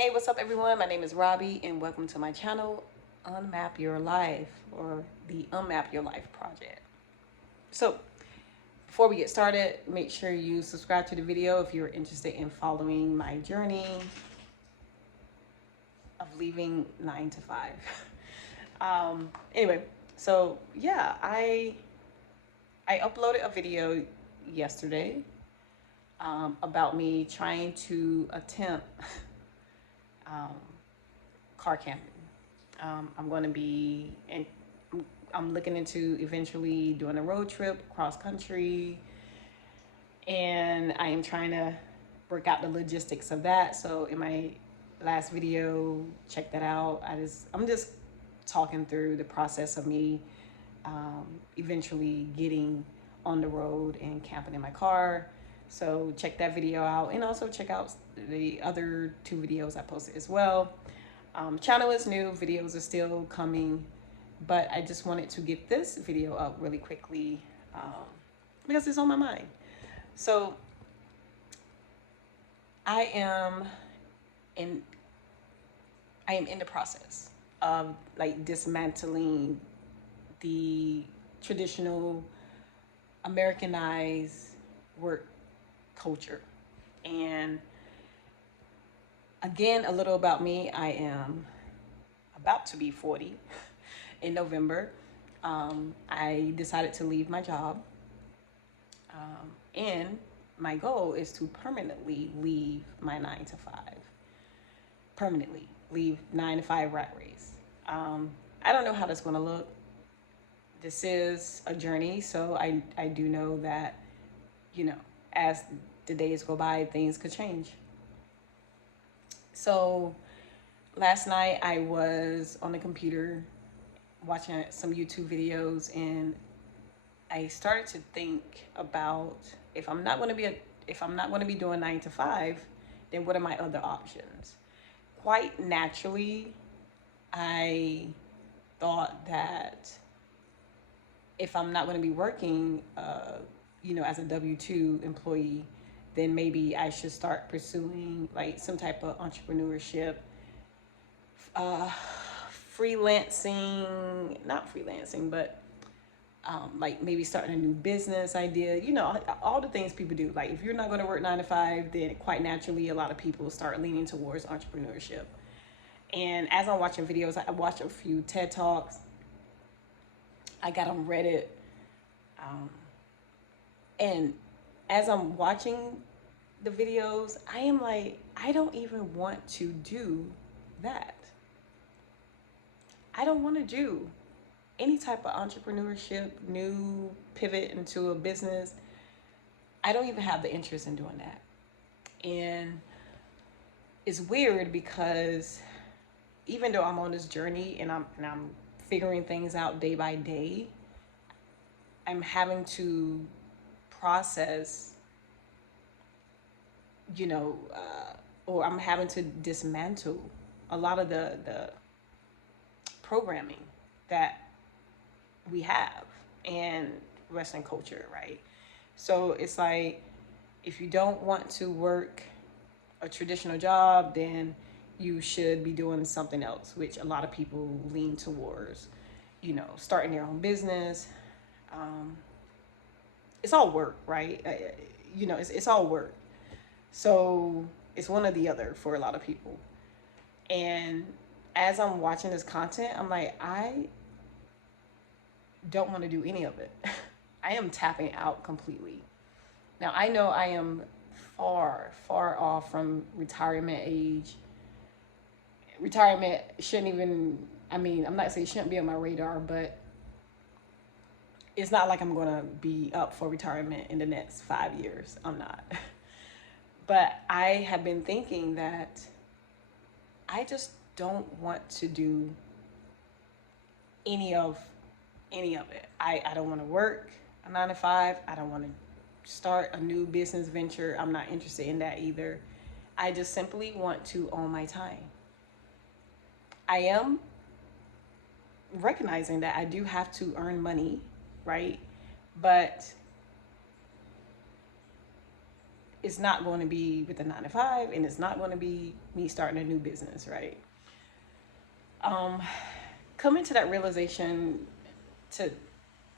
Hey, what's up everyone? My name is Robbie and welcome to my channel, Unmap Your Life, or the Unmap Your Life project. So before we get started, make sure you subscribe to the video if you're interested in following my journey of leaving 9 to 5. Anyway, so yeah, I uploaded a video yesterday about me trying to attempt um, car camping. I'm going to be, and I'm looking into eventually doing a road trip cross country, and I am trying to work out the logistics of that. So in my last video, check that out. I'm just talking through the process of me eventually getting on the road and camping in my car. So check that video out, and also check out the other two videos I posted as well. Channel is new, videos are still coming, but I just wanted to get this video up really quickly because it's on my mind. So I am in the process of like dismantling the traditional Americanized work culture. And again, a little about me. I am about to be 40 in November. I decided to leave my job. And my goal is to permanently leave my 9 to 5. Permanently leave 9 to 5 rat race. I don't know how that's going to look. This is a journey, so I do know that, you know, as the days go by, things could change. So last night I was on the computer watching some YouTube videos, and I started to think about if I'm not going to be doing 9 to 5, then what are my other options? Quite naturally, I thought that if I'm not going to be working, as a W-2 employee, then maybe I should start pursuing like some type of entrepreneurship, uh, freelancing, not freelancing, but like maybe starting a new business idea, all the things people do. Like if you're not going to work 9 to 5, then quite naturally, a lot of people start leaning towards entrepreneurship. And as I'm watching videos, I watched a few TED Talks. I got on Reddit. And as I'm watching the videos, I am like, I don't even want to do that. I don't want to do any type of entrepreneurship, new pivot into a business. I don't even have the interest in doing that. And it's weird because even though I'm on this journey and I'm figuring things out day by day, I'm having to process, or I'm having to dismantle a lot of the programming that we have in Western culture, right? So it's like, if you don't want to work a traditional job, then you should be doing something else, which a lot of people lean towards, starting their own business. It's all work, right? It's all work. So it's one or the other for a lot of people. And as I'm watching this content, I'm like, I don't want to do any of it. I am tapping out completely. Now, I know I am far, far off from retirement age. Retirement shouldn't even, I'm not saying it shouldn't be on my radar, but it's not like I'm going to be up for retirement in the next 5 years. I'm not. But I have been thinking that I just don't want to do any of it. I don't want to work a 9 to 5. I don't want to start a new business venture. I'm not interested in that either. I just simply want to own my time. I am recognizing that I do have to earn money, right? But it's not going to be with the 9 to 5, and it's not going to be me starting a new business, right? Um, coming to that realization, to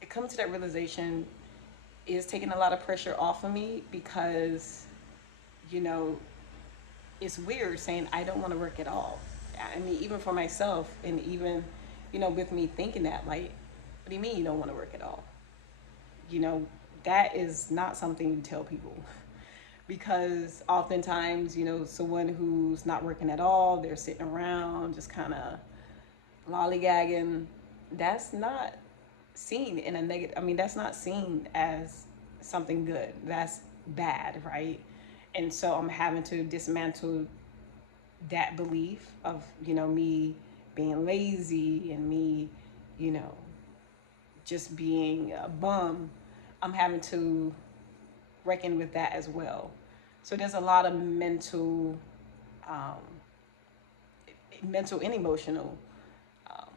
come to that realization is taking a lot of pressure off of me because, you know, it's weird saying I don't want to work at all. I mean, even for myself, and even, with me thinking that, like, what do you mean you don't want to work at all? You know, that is not something you tell people. Because oftentimes, someone who's not working at all, they're sitting around just kind of lollygagging. That's not seen in a negative, I mean, that's not seen as something good. That's bad, right? And so I'm having to dismantle that belief of, me being lazy and me, you know, just being a bum. I'm having to reckon with that as well. So there's a lot of um, mental and emotional um,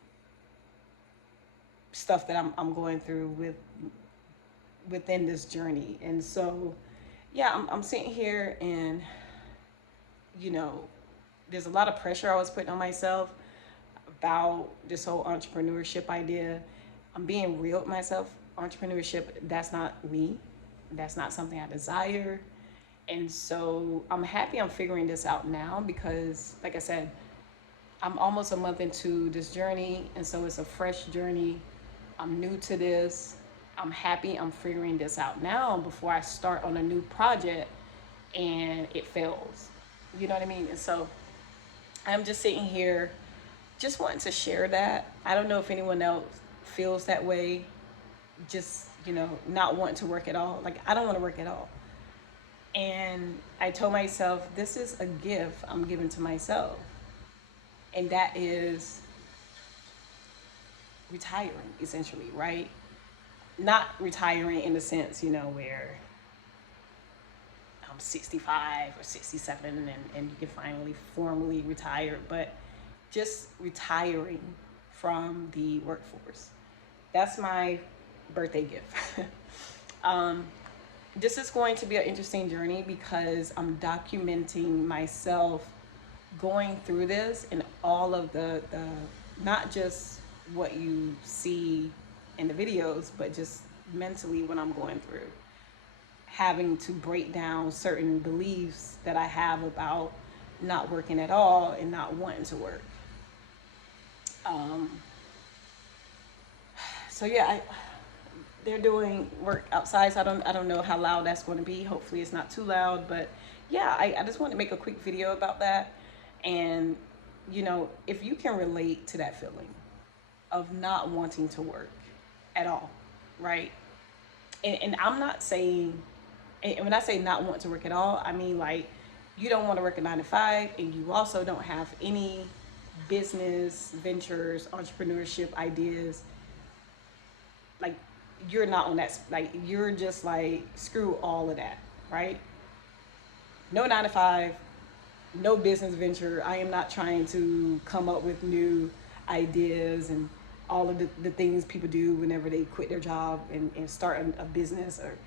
stuff that I'm going through within this journey. And so, yeah, I'm sitting here and, you know, there's a lot of pressure I was putting on myself about this whole entrepreneurship idea. I'm being real with myself. Entrepreneurship, that's not me. That's not something I desire. And so I'm happy I'm figuring this out now because, like I said, I'm almost a month into this journey. And so it's a fresh journey. I'm new to this. I'm happy I'm figuring this out now before I start on a new project and it fails. You know what I mean? And so I'm just sitting here, just wanting to share that. I don't know if anyone else feels that way, just, not wanting to work at all. Like, I don't want to work at all. And I told myself, this is a gift I'm giving to myself. And that is retiring, essentially, right? Not retiring in the sense, where I'm 65 or 67 and you can finally formally retire, but just retiring from the workforce. That's my birthday gift. um, this is going to be an interesting journey because I'm documenting myself going through this and all of the not just what you see in the videos, but just mentally what I'm going through. Having to break down certain beliefs that I have about not working at all and not wanting to work. Um, so yeah, they're doing work outside. So I don't know how loud that's going to be. Hopefully it's not too loud. But yeah, I just want to make a quick video about that. And if you can relate to that feeling of not wanting to work at all, right? And I'm not saying, and when I say not want to work at all, I mean like you don't want to work a 9 to 5, and you also don't have any business ventures, entrepreneurship ideas. Like, you're not on that, like you're just like screw all of that, right? No 9 to 5, no business venture. I am not trying to come up with new ideas and all of the things people do whenever they quit their job and start a business, or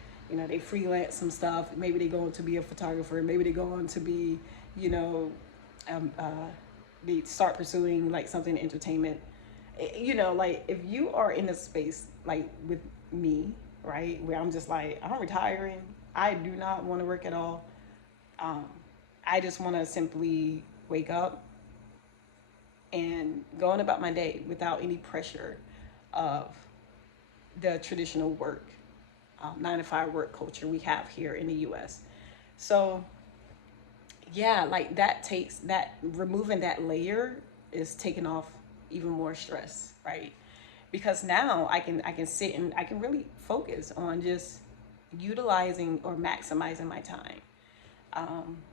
they freelance some stuff. Maybe they go on to be a photographer, maybe they go on to be you know um, uh, they start pursuing like something in entertainment. Like if you are in a space like with me, right, where I'm just like, I'm retiring, I do not want to work at all. um, I just want to simply wake up and go on about my day without any pressure of the traditional work, 9 to 5 work culture we have here in the US. So yeah, like that takes that, removing that layer is taking off even more stress, right? Because now I can sit and I can really focus on just utilizing or maximizing my time,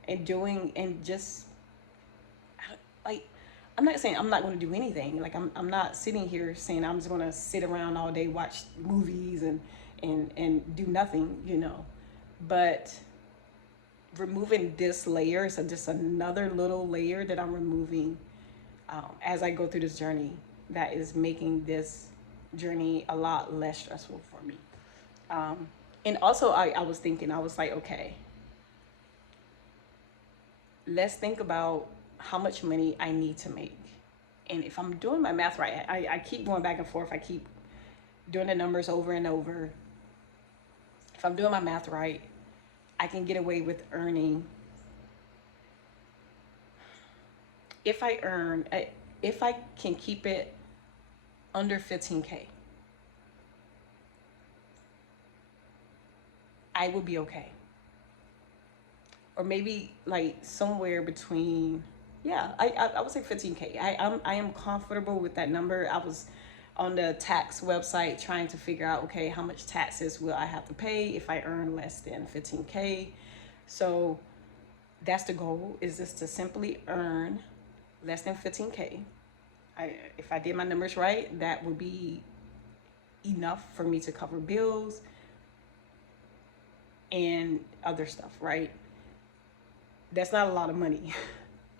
and doing and just like, I'm not saying I'm not going to do anything. Like I'm not sitting here saying I'm just going to sit around all day, watch movies and do nothing, But removing this layer, so just another little layer that I'm removing, as I go through this journey, that is making this journey a lot less stressful for me. And also I was thinking, I was like, okay, let's think about how much money I need to make. And if I'm doing my math right, I keep going back and forth. I keep doing the numbers over and over. If I'm doing my math right, I can get away with earning, if I earn, if I can keep it under 15K, I will be okay. Or maybe like somewhere between, yeah, I would say 15K. I am comfortable with that number. I was on the tax website trying to figure out, okay, how much taxes will I have to pay if I earn less than 15K. So that's the goal, is just to simply earn less than 15K. If I did my numbers right, that would be enough for me to cover bills and other stuff, right? That's not a lot of money.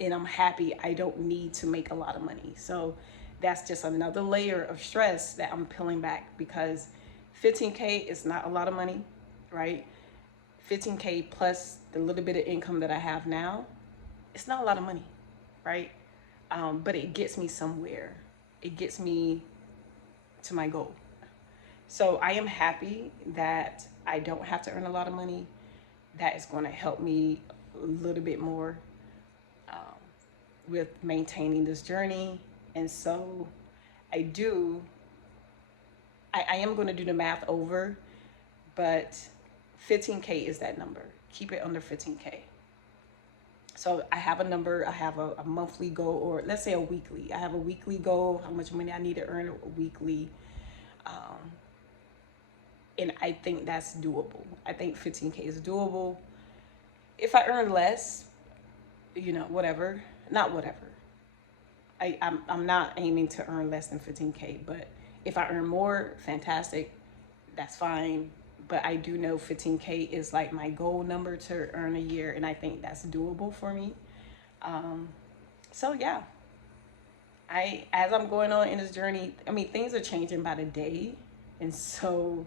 And I'm happy I don't need to make a lot of money. So that's just another layer of stress that I'm peeling back, because 15K is not a lot of money, right? 15K plus the little bit of income that I have now, it's not a lot of money, right? But it gets me somewhere. It gets me to my goal. So I am happy that I don't have to earn a lot of money. That is going to help me a little bit more with maintaining this journey. And so I am going to do the math over, but 15K is that number. Keep it under 15K. So I have a number, I have a monthly goal, or let's say a weekly. I have a weekly goal, how much money I need to earn weekly. And I think that's doable. I think 15K is doable. If I earn less, whatever, not whatever. I'm not aiming to earn less than 15K, but if I earn more, fantastic, that's fine. But I do know 15K is like my goal number to earn a year, and I think that's doable for me. So yeah, as I'm going on in this journey, I mean, things are changing by the day, and so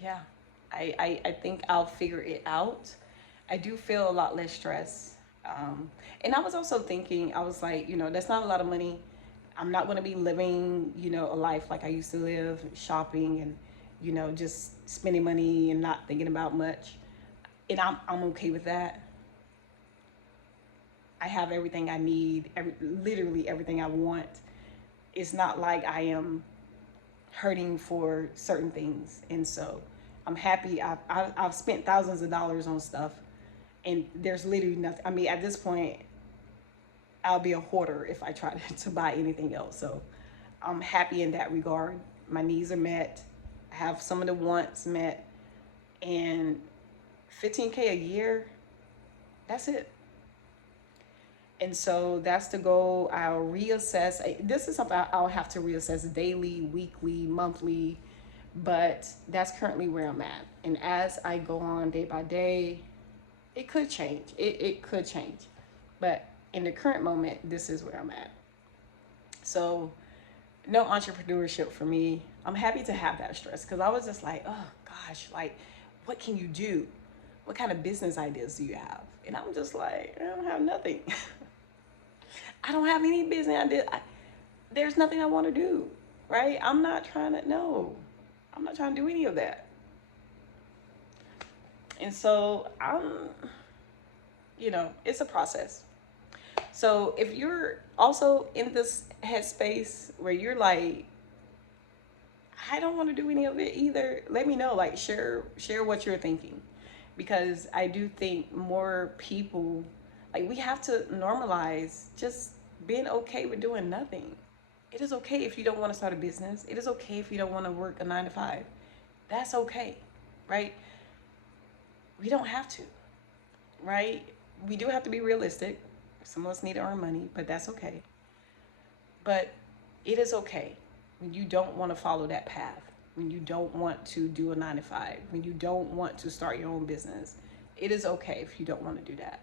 yeah, I think I'll figure it out. I do feel a lot less stress. And I was also thinking, I was like, that's not a lot of money. I'm not going to be living, a life like I used to live, shopping and, just spending money and not thinking about much. And I'm okay with that. I have everything I need, literally everything I want. It's not like I am hurting for certain things. And so I'm happy. I've spent thousands of dollars on stuff, and there's literally nothing. I mean, at this point, I'll be a hoarder if I try to buy anything else. So I'm happy in that regard. My needs are met. I have some of the wants met, and 15K a year, that's it. And so that's the goal. I'll reassess. This is something I'll have to reassess daily, weekly, monthly, but that's currently where I'm at. And as I go on day by day, it could change. It could change. But in the current moment, this is where I'm at. So no entrepreneurship for me. I'm happy to have that stress, because I was just like, oh gosh, like, what can you do? What kind of business ideas do you have? And I'm just like, I don't have nothing. I don't have any business ideas. There's nothing I want to do, right? I'm not trying to do any of that. And so it's a process. So if you're also in this headspace where you're like, I don't want to do any of it either, let me know. Like, share what you're thinking, because I do think more people, like, we have to normalize just being okay with doing nothing. It is okay if you don't want to start a business. It is okay if you don't want to work a 9 to 5. That's okay, right? We don't have to, right? We do have to be realistic. Some of us need to earn money, but that's okay. But it is okay when you don't want to follow that path, when you don't want to do a 9 to 5, when you don't want to start your own business. It is okay if you don't want to do that.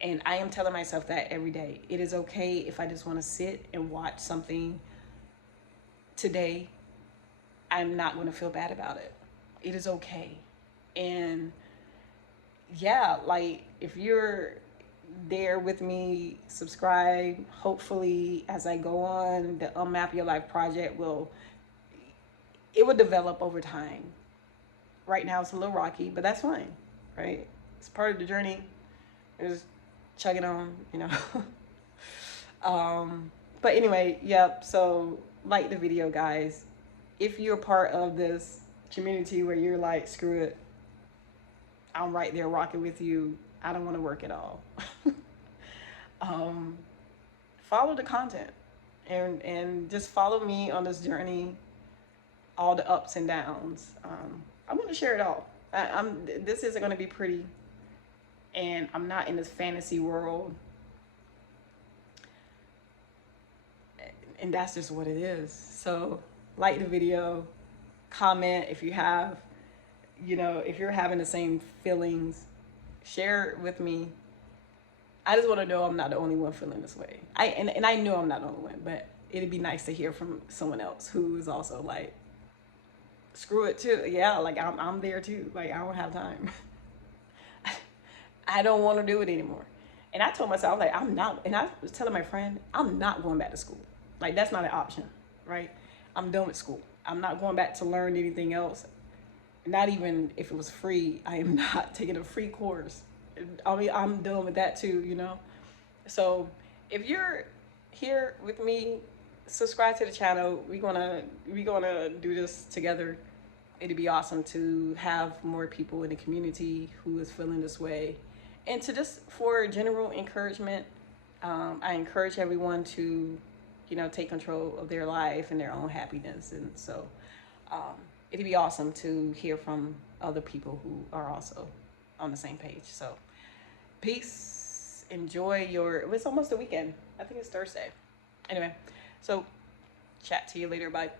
And I am telling myself that every day. It is okay if I just want to sit and watch something today. I'm not going to feel bad about it. It is okay. And yeah, like if you're there with me, subscribe. Hopefully, as I go on, the Unmap Your Life project will develop over time. Right now, it's a little rocky, but that's fine, right? It's part of the journey. Just chugging on, you know. But anyway, yep. So like the video, guys. If you're part of this community where you're like, screw it, I'm right there rocking with you. I don't want to work at all. um, Follow the content and just follow me on this journey, all the ups and downs. I'm going to share it all. This isn't going to be pretty, and I'm not in this fantasy world, and that's just what it is. So like the video, comment if you have, if you're having the same feelings, share it with me. I just want to know I'm not the only one feeling this way. And I know I'm not the only one, but it'd be nice to hear from someone else who's also like, screw it too. Yeah, like I'm there too. Like I don't have time. I don't want to do it anymore. And I told myself, like, I'm not, and I was telling my friend, I'm not going back to school. Like that's not an option, right? I'm done with school. I'm not going back to learn anything else. Not even if it was free. I am not taking a free course. I mean, I'm done with that too, So if you're here with me, subscribe to the channel. We're gonna do this together. It'd be awesome to have more people in the community who is feeling this way. And to just for general encouragement, I encourage everyone to, take control of their life and their own happiness. And so it'd be awesome to hear from other people who are also on the same page. So peace. Enjoy it's almost the weekend. I think it's Thursday. Anyway, so chat to you later. Bye.